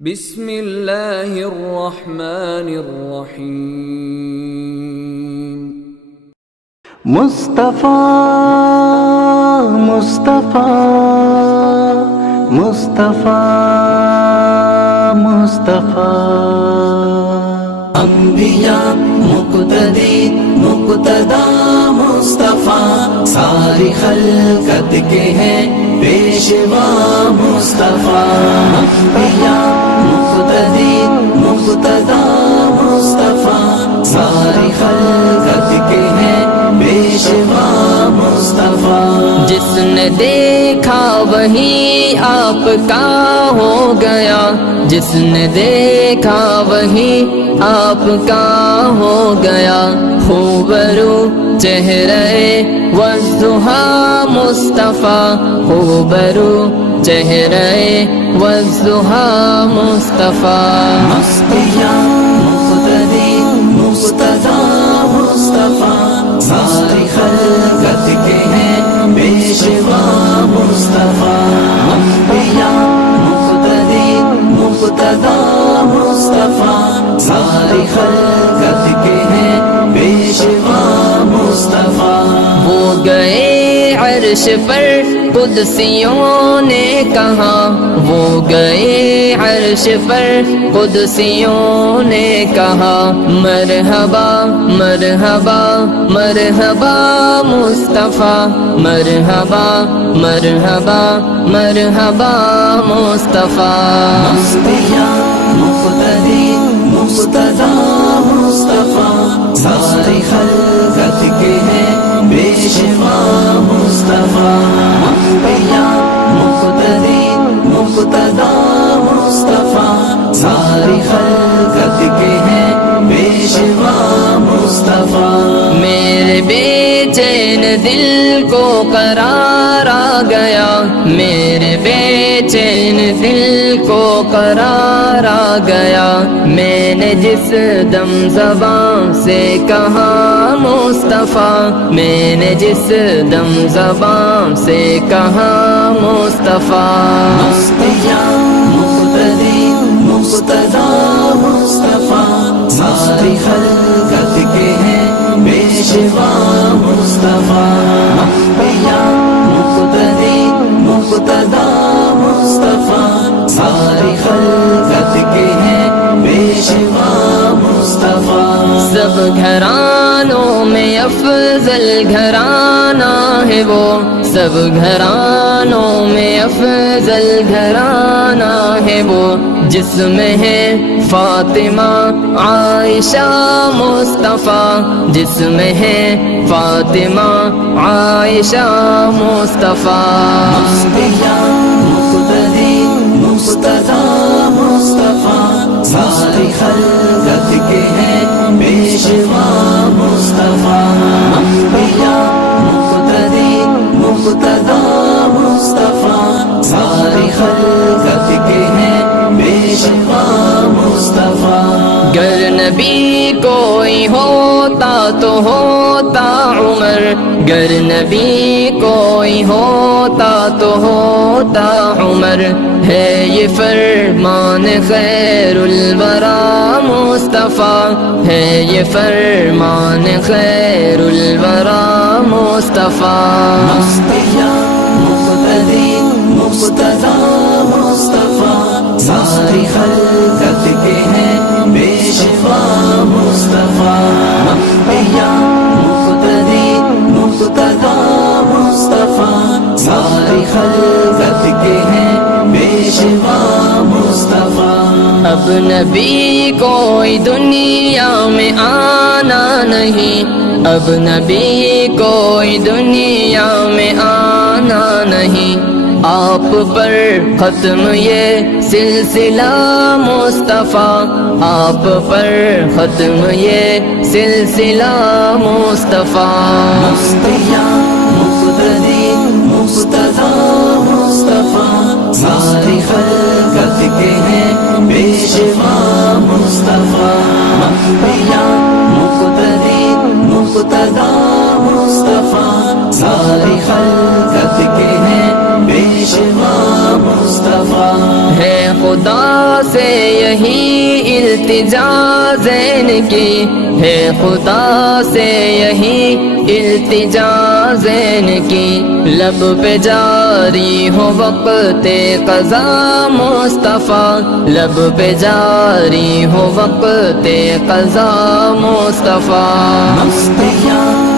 بسم اللہ الرحمن الرحیم۔ مصطفیٰ مصطفیٰ مصطفیٰ مصطفیٰ، انبیاء مقتدی مقتدا مصطفیٰ، ساری خلقت کے ہیں پیشوا مصطفیٰ، انبیاء مقتدی مقتدا مصطفیٰ، ساری خلقت کے ہیں پیشوا مصطفیٰ۔ جس نے دیکھا وہی آپ کا ہو گیا، جس نے دیکھا وہی آپ کا ہو گیا، خوبرو چہرے والضحیٰ مصطفیٰ، خوبرو چہرے والضحیٰ مصطفیٰ، انبیاء مقتدی مقتدا مصطفیٰ، ساری خلقت کے ہیں پیشوا مصطفیٰ، انبیاء مقتدی مقتدا مصطفیٰ، ساری خلقت کے ہیں پیشوا مصطفیٰ۔ وہ گئے عرش پر قدسیوں نے کہا، وہ گئے عرش پر قدسیوں نے کہا، مرحبا مرحبا مرحبا مصطفیٰ، مرحبا مرحبا مرحبا مصطفیٰ، انبیاء مقتدی مقتدا مصطفیٰ، ساری خلقت کے ہیں پیشوا مصطفیٰ، انبیاء مقتدی مقتدا مصطفیٰ، ساری خلقت کے ہیں پیشوا مصطفیٰ۔ میرے بے چین دل کو قرار آ گیا، میرے بے چین دل کو قرار آ گیا، میں نے جس دم زبان سے کہا مصطفیٰ، میں نے جس دم زبان سے کہا مصطفیٰ، انبیاء مقتدی مقتدا مصطفیٰ، ساری خلقت کے ہیں پیشوا مصطفیٰ، انبیاء مقتدی مقتدا مصطفیٰ، ساری خلقت کے ہیں پیشوا مصطفیٰ۔ سب گھرانوں میں افضل گھرانہ ہے وہ، سب گھرانوں میں افضل گھرانہ ہے وہ، جس میں ہے فاطمہ عائشہ مصطفیٰ، جس میں ہے فاطمہ عائشہ مصطفیٰ، انبیاء مقتدی مقتدا مصطفیٰ، ساری خلقت کے ہیں پیشوا مصطفیٰ، انبیاء مقتدی مقتدا مصطفیٰ، ساری خلقت کے ہیں پیشوا مصطفیٰ۔ گر نبی کوئی ہوتا تو ہوتا عمر، گر نبی کوئی ہوتا تو ہوتا عمر، ہے یہ فرمان خیر الورا مصطفیٰ، ہے یہ فرمان خیر الورا مصطفیٰ، انبیاء مقتدی مقتدا مصطفیٰ، ساری خلقت کے ہیں پیشوا مصطفیٰ، انبیاء مقتدی مقتدا مصطفیٰ، ساری خلقت کے ہیں پیشوا مصطفیٰ۔ اب نبی کوئی دنیا میں آنا نہیں، اب نبی کوئی دنیا میں آنا نہیں، آپ پر ختم یہ سلسلہ مصطفیٰ، آپ پر ختم یہ سلسلہ مصطفیٰ، انبیاء مقتدی مقتدا مصطفیٰ، ساری خلقت کے ہیں پیشوا مصطفیٰ، انبیاء مقتدی مقتدا مصطفیٰ، ساری خلقت کے ہیں پیشوا مصطفیٰ۔ ہے خدا سے یہی التجا زین کی ہے، خدا سے یہی التجا زین کی، لب پہ جاری ہو وقت قضا مصطفیٰ، لب پہ جاری ہو وقت قضا مصطفیٰ۔ مصطفیٰ